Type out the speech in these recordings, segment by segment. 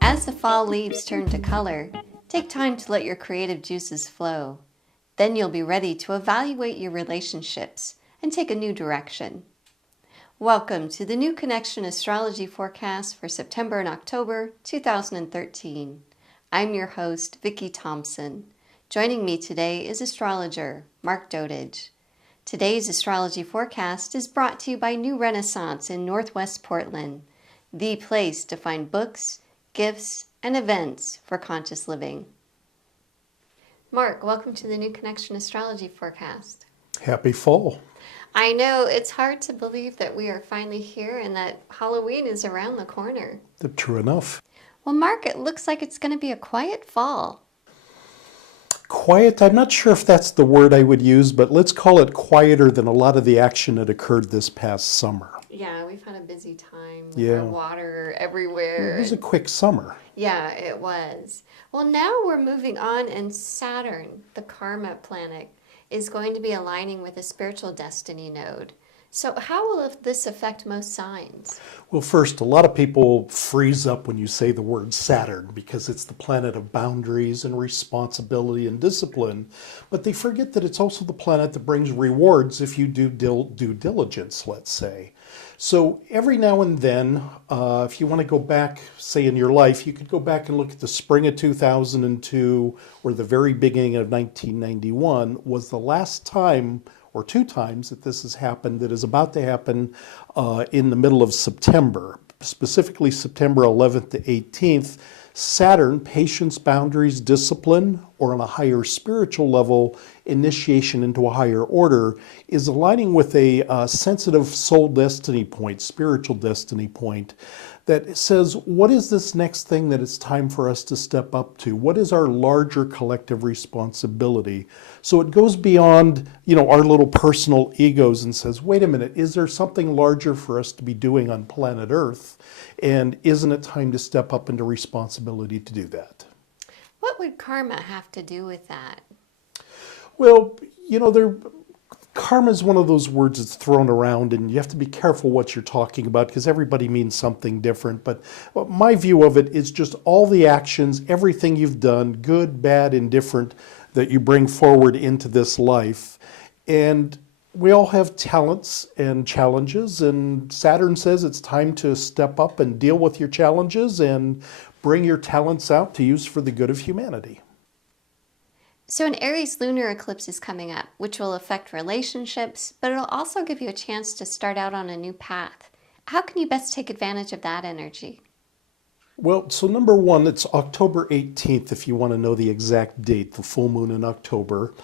As the fall leaves turn to color, take time to let your creative juices flow. Then you'll be ready to evaluate your relationships and take a new direction. Welcome to the new Connection Astrology forecast for September and October 2013. I'm your host, Vicki Thompson. Joining me today is astrologer Mark Dotage. Today's astrology forecast is brought to you by New Renaissance in Northwest Portland, the place to find books, gifts, and events for conscious living. Mark, welcome to the new Connection Astrology forecast. Happy fall. I know it's hard to believe that we are finally here and that Halloween is around the corner. True enough. Well, Mark, it looks like it's going to be a quiet fall. Quiet, I'm not sure if that's the word I would use, but let's call it quieter than a lot of the action that occurred this past summer. Yeah, we've had a busy time. Yeah. Water everywhere. It was a quick summer. Yeah, it was. Well, now we're moving on, and Saturn, the karma planet, is going to be aligning with a spiritual destiny node. So how will this affect most signs? Well, first, a lot of people freeze up when you say the word Saturn because it's the planet of boundaries and responsibility and discipline, but they forget that it's also the planet that brings rewards if you do due diligence, let's say. So every now and then, if you want to go back, say in your life, you could go back and look at the spring of 2002 or the very beginning of 1991 was the last time or two times that this has happened, that is about to happen in the middle of September, specifically September 11th to 18th. Saturn, patience, boundaries, discipline, or on a higher spiritual level, initiation into a higher order, is aligning with a sensitive soul destiny point, spiritual destiny point, that says, what is this next thing that it's time for us to step up to? What is our larger collective responsibility? So it goes beyond, our little personal egos and says, wait a minute, is there something larger for us to be doing on planet Earth? And isn't it time to step up into responsibility to do that? What would karma have to do with that? Well, karma is one of those words that's thrown around, and you have to be careful what you're talking about because everybody means something different. But my view of it is just all the actions, everything you've done, good, bad, indifferent, that you bring forward into this life. And we all have talents and challenges, and Saturn says it's time to step up and deal with your challenges and bring your talents out to use for the good of humanity. So an Aries lunar eclipse is coming up, which will affect relationships, but it'll also give you a chance to start out on a new path. How can you best take advantage of that energy? Well, so number one, it's October 18th, if you want to know the exact date, the full moon in October.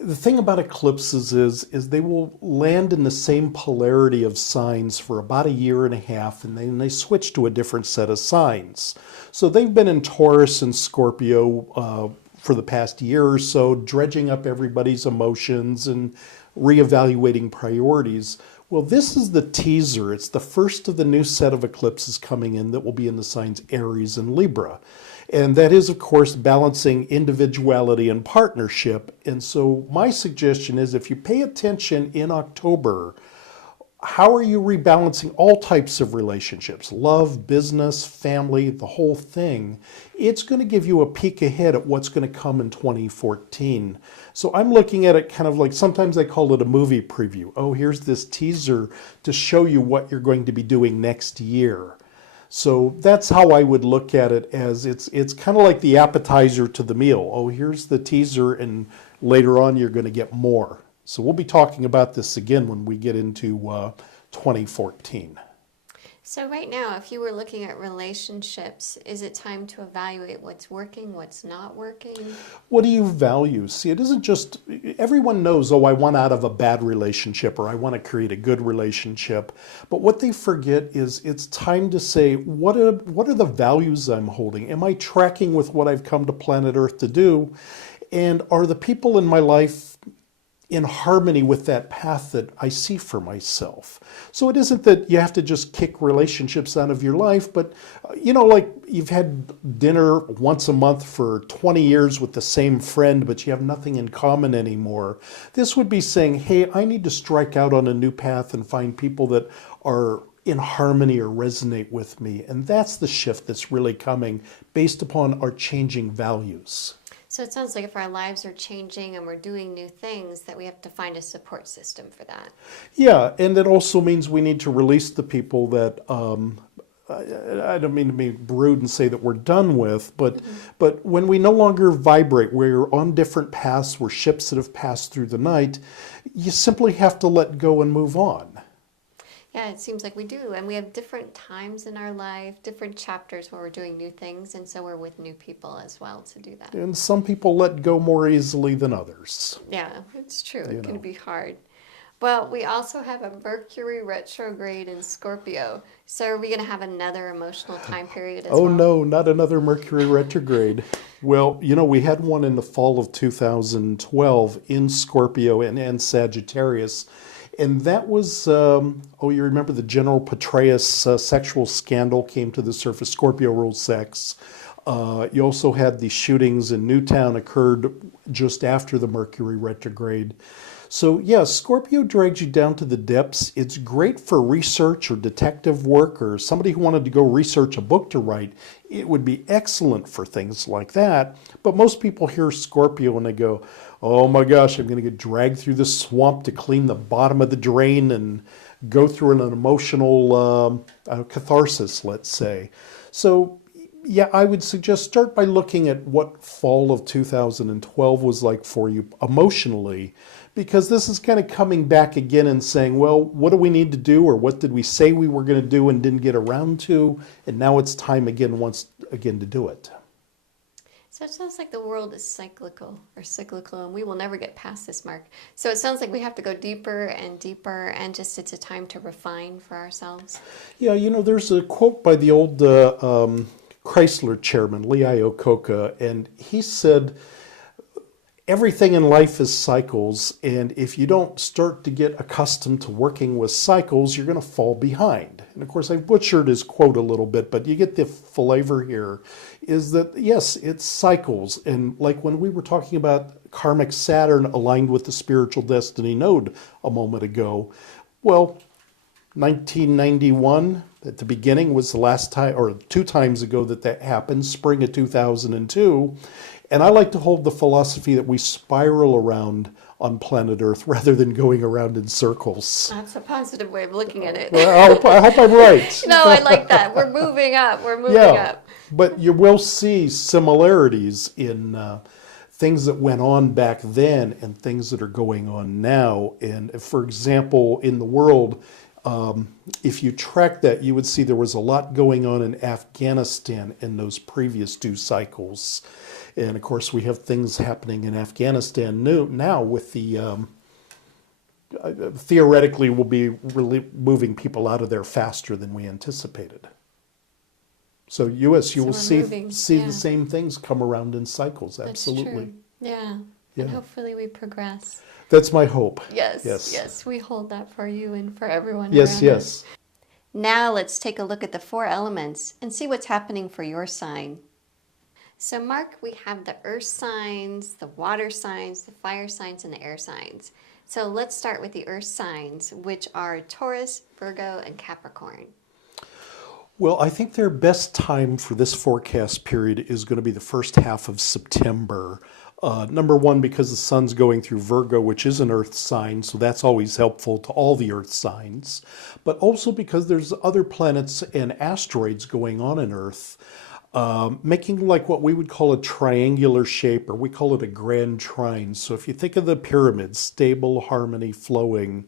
The thing about eclipses is they will land in the same polarity of signs for about a year and a half, and then they switch to a different set of signs. So they've been in Taurus and Scorpio for the past year or so, dredging up everybody's emotions and reevaluating priorities. Well, this is the teaser. It's the first of the new set of eclipses coming in that will be in the signs Aries and Libra. And that is, of course, balancing individuality and partnership. And so my suggestion is if you pay attention in October, how are you rebalancing all types of relationships, love, business, family, the whole thing? It's going to give you a peek ahead at what's going to come in 2014. So I'm looking at it kind of like, sometimes I call it a movie preview. Oh, here's this teaser to show you what you're going to be doing next year. So that's how I would look at it, as it's kind of like the appetizer to the meal. Oh, here's the teaser, and later on you're going to get more. So we'll be talking about this again when we get into 2014. So right now, if you were looking at relationships, is it time to evaluate what's working, what's not working? What do you value? See, it isn't just, everyone knows, oh, I want out of a bad relationship or I want to create a good relationship. But what they forget is it's time to say, what are the values I'm holding? Am I tracking with what I've come to planet Earth to do? And are the people in my life in harmony with that path that I see for myself. So it isn't that you have to just kick relationships out of your life, but like you've had dinner once a month for 20 years with the same friend, but you have nothing in common anymore. This would be saying, hey, I need to strike out on a new path and find people that are in harmony or resonate with me. And that's the shift that's really coming based upon our changing values. So it sounds like if our lives are changing and we're doing new things, that we have to find a support system for that. Yeah, and that also means we need to release the people that I don't mean to be rude and say that we're done with, but when we no longer vibrate, we're on different paths, we're ships that have passed through the night, you simply have to let go and move on. Yeah, it seems like we do. And we have different times in our life, different chapters where we're doing new things. And so we're with new people as well to do that. And some people let go more easily than others. Yeah, it's true. It can be hard. Well, we also have a Mercury retrograde in Scorpio. So are we going to have another emotional time period as well? Oh, no, not another Mercury retrograde. Well, we had one in the fall of 2012 in Scorpio and Sagittarius. And that was, you remember the General Petraeus sexual scandal came to the surface. Scorpio ruled sex. You also had the shootings in Newtown occurred just after the Mercury retrograde. So yeah, Scorpio drags you down to the depths. It's great for research or detective work or somebody who wanted to go research a book to write. It would be excellent for things like that. But most people hear Scorpio and they go, oh my gosh, I'm going to get dragged through the swamp to clean the bottom of the drain and go through an emotional catharsis, let's say. So yeah, I would suggest start by looking at what fall of 2012 was like for you emotionally, because this is kind of coming back again and saying, well, what do we need to do, or what did we say we were going to do and didn't get around to, and now it's time once again to do it. So it sounds like the world is cyclical, and we will never get past this mark. So it sounds like we have to go deeper and deeper, and just it's a time to refine for ourselves. Yeah, there's a quote by the old Chrysler chairman, Lee Iacocca, and he said, everything in life is cycles, and if you don't start to get accustomed to working with cycles, you're going to fall behind. And of course, I butchered his quote a little bit, but you get the flavor here, is that, yes, it's cycles. And like when we were talking about karmic Saturn aligned with the spiritual destiny node a moment ago, well, 1991 at the beginning was the last time, or 2 times ago that happened, spring of 2002. And I like to hold the philosophy that we spiral around on planet Earth rather than going around in circles. That's a positive way of looking at it. Well, I hope I'm right. No, I like that. We're moving up. Up. But you will see similarities in things that went on back then and things that are going on now. And for example, in the world, if you track that, you would see there was a lot going on in Afghanistan in those previous 2 cycles. And of course, we have things happening in Afghanistan now with the, theoretically, we'll be really moving people out of there faster than we anticipated. So you will see the same things come around in cycles, absolutely. That's true. Yeah. And hopefully we progress. That's my hope. Yes, we hold that for you and for everyone around yes. us. Now let's take a look at the 4 elements and see what's happening for your sign. So Mark, we have the earth signs, the water signs, the fire signs, and the air signs. So let's start with the earth signs, which are Taurus, Virgo, and Capricorn. Well, I think their best time for this forecast period is going to be the first half of September. Number one, because the sun's going through Virgo, which is an earth sign, so that's always helpful to all the earth signs. But also because there's other planets and asteroids going on in Earth, making like what we would call a triangular shape, or we call it a grand trine. So if you think of the pyramids, stable, harmony, flowing,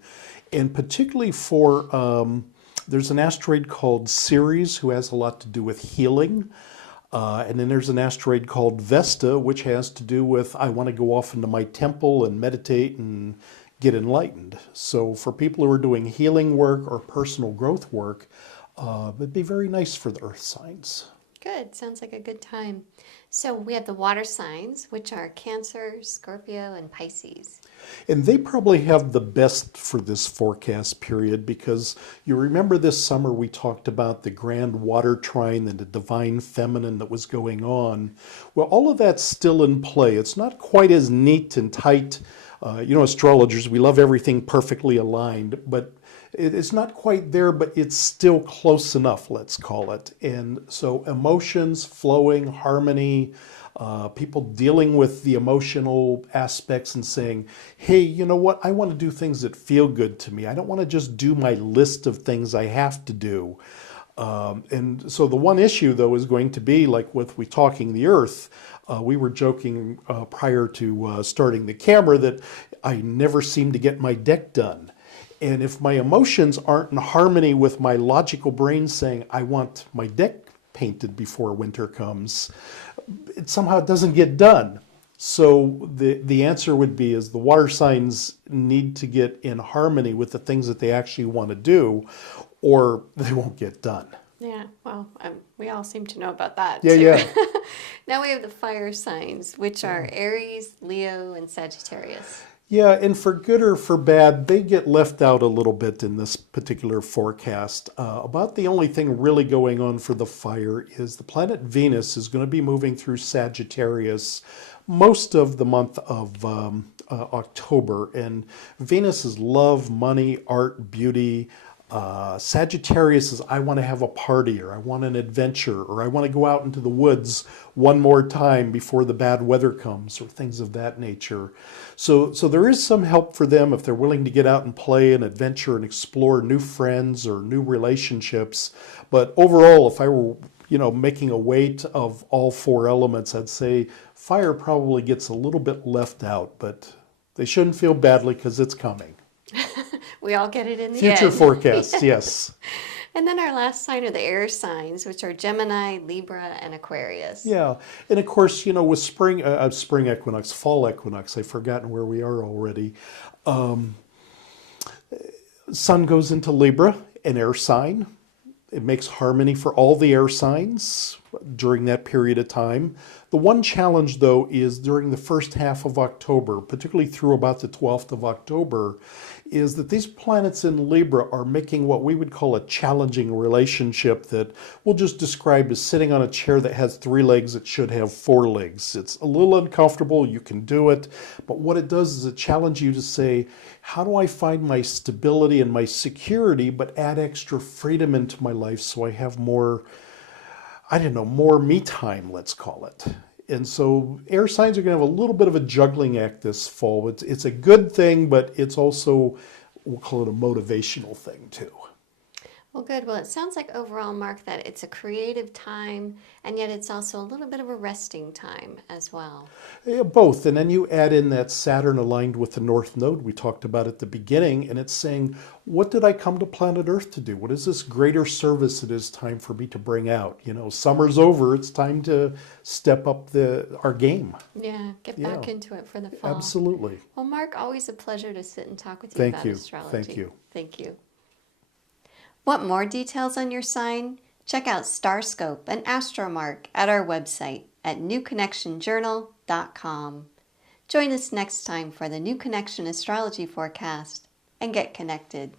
and particularly for, there's an asteroid called Ceres, who has a lot to do with healing. And then there's an asteroid called Vesta, which has to do with, I want to go off into my temple and meditate and get enlightened. So for people who are doing healing work or personal growth work, it'd be very nice for the earth signs. Good. Sounds like a good time. So we have the water signs, which are Cancer, Scorpio, and Pisces. And they probably have the best for this forecast period because you remember this summer we talked about the grand water trine and the divine feminine that was going on. Well, all of that's still in play. It's not quite as neat and tight. Astrologers, we love everything perfectly aligned, but it's not quite there, but it's still close enough, let's call it. And so emotions flowing, harmony, people dealing with the emotional aspects and saying, hey, you know what? I want to do things that feel good to me. I don't want to just do my list of things I have to do. And so the one issue, though, is going to be like with we talking the earth. We were joking prior to starting the camera that I never seem to get my deck done. And if my emotions aren't in harmony with my logical brain saying, I want my deck painted before winter comes, it somehow doesn't get done. So the answer would be is the water signs need to get in harmony with the things that they actually want to do, or they won't get done. Yeah, well, we all seem to know about that. Yeah, too. yeah. Now we have the fire signs, which are Aries, Leo, and Sagittarius. Yeah, and for good or for bad, they get left out a little bit in this particular forecast. About the only thing really going on for the fire is the planet Venus is going to be moving through Sagittarius most of the month of October. And Venus is love, money, art, beauty. Sagittarius is I want to have a party, or I want an adventure, or I want to go out into the woods one more time before the bad weather comes, or things of that nature. So there is some help for them if they're willing to get out and play and adventure and explore new friends or new relationships. But overall, if I were making a weight of all four elements, I'd say fire probably gets a little bit left out, but they shouldn't feel badly because it's coming. We all get it in the Future end. forecasts, yes. And then our last sign are the air signs, which are Gemini, Libra, and Aquarius. Yeah, and of course, with spring equinox, fall equinox, I've forgotten where we are already. Sun goes into Libra, an air sign. It makes harmony for all the air signs during that period of time. The one challenge, though, is during the first half of October, particularly through about the 12th of October, is that these planets in Libra are making what we would call a challenging relationship that we'll just describe as sitting on a chair that has 3 legs that should have 4 legs. It's a little uncomfortable, you can do it, but what it does is it challenges you to say, how do I find my stability and my security, but add extra freedom into my life so I have more, more me time, let's call it. And so air signs are going to have a little bit of a juggling act this fall. It's a good thing, but it's also, we'll call it a motivational thing too. Well, good. Well, it sounds like overall, Mark, that it's a creative time, and yet it's also a little bit of a resting time as well. Yeah, both. And then you add in that Saturn aligned with the North Node we talked about at the beginning, and it's saying, what did I come to planet Earth to do? What is this greater service it is time for me to bring out? Summer's over. It's time to step up our game. Yeah, get back into it for the fall. Absolutely. Well, Mark, always a pleasure to sit and talk with you about astrology. Thank you. Thank you. Want more details on your sign? Check out Starscope and Astromark at our website at newconnectionjournal.com. Join us next time for the New Connection Astrology Forecast and get connected.